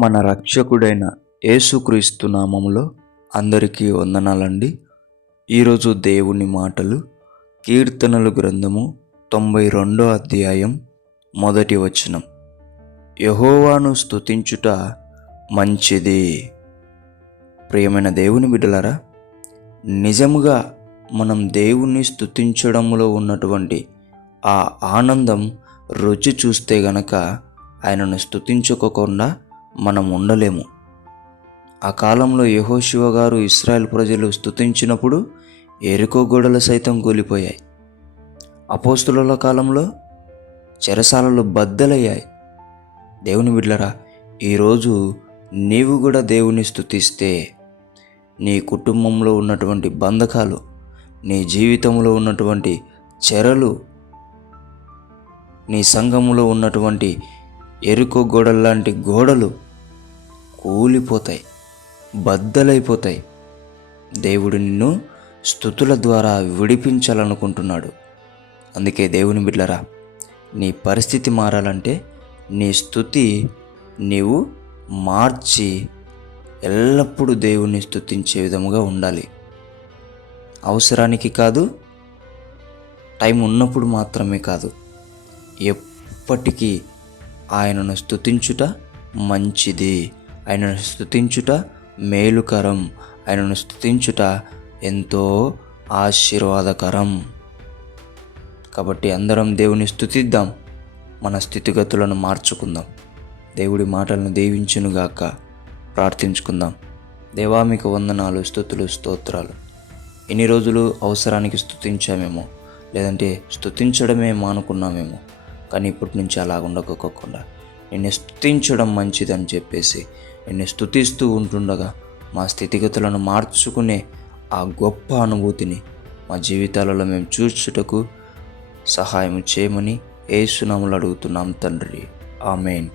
మన రక్షకుడైన యేసుక్రీస్తు నామములో అందరికీ వందనాలండి. ఈరోజు దేవుని మాటలు కీర్తనలు గ్రంథము 92వ అధ్యాయం 1వ వచనం. యెహోవాను స్తుతించుట మంచిది. ప్రియమైన దేవుని బిడ్డలారా, నిజముగా మనం దేవుణ్ణి స్తుతించడంలో ఉన్నటువంటి ఆ ఆనందం రుచి చూస్తే గనక ఆయనను స్తుతించుకోకుండా మనం ఉండలేము. ఆ కాలంలో యెహోషువ గారు ఇశ్రాయేల్ ప్రజలు స్తుతించినప్పుడు యెరికో గోడలు సైతం కూలిపోయాయి. అపోస్తుల కాలంలో చెరసాలలు బద్దలయ్యాయి. దేవుని బిడ్డలారా, ఈరోజు నీవు కూడా దేవుని స్తుతిస్తే నీ కుటుంబంలో ఉన్నటువంటి బంధకాలు, నీ జీవితంలో ఉన్నటువంటి చెరలు, నీ సంఘములో ఉన్నటువంటి యెరికో గోడల్లాంటి గోడలు కూలిపోతాయి, బద్దలైపోతాయి. దేవుడు నిన్ను స్తుతుల ద్వారా విడిపించాలనుకుంటున్నాడు. అందుకే దేవుని బిడ్డలారా, నీ పరిస్థితి మారాలంటే నీ స్తుతి నీవు మార్చి ఎల్లప్పుడూ దేవుని స్తుతించే విధముగా ఉండాలి. అవసరానికి కాదు, టైం ఉన్నప్పుడు మాత్రమే కాదు, ఎప్పటికీ ఆయనను స్తుతించుట మంచిది. ఆయనను స్తుతించుట మేలుకరం. ఆయనను స్తుతించుట ఎంతో ఆశీర్వాదకరం. కాబట్టి అందరం దేవుని స్తుతిద్దాం, మన స్థితిగతులను మార్చుకుందాం. దేవుడి మాటలను దీవించునుగాక. ప్రార్థించుకుందాం. దేవా, మీకు వందనాలు, స్తుతులు, స్తోత్రాలు. ఎన్ని రోజులు అవసరానికి స్తుతించామేమో, లేదంటే స్తుతించడమే మానుకున్నామేమో, కానీ ఇప్పటి నుంచి అలా ఉండకోకుండా నిన్ను స్తుతించడం మంచిదని చెప్పేసి నిన్ను స్తుతిస్తూ ఉంటుండగా మా స్థితిగతులను మార్చుకునే ఆ గొప్ప అనుభూతిని మా జీవితాలలో మేము చూచుటకు సహాయం చేయమని యేసు నామములో అడుగుతున్నాం తండ్రి. ఆమేన్.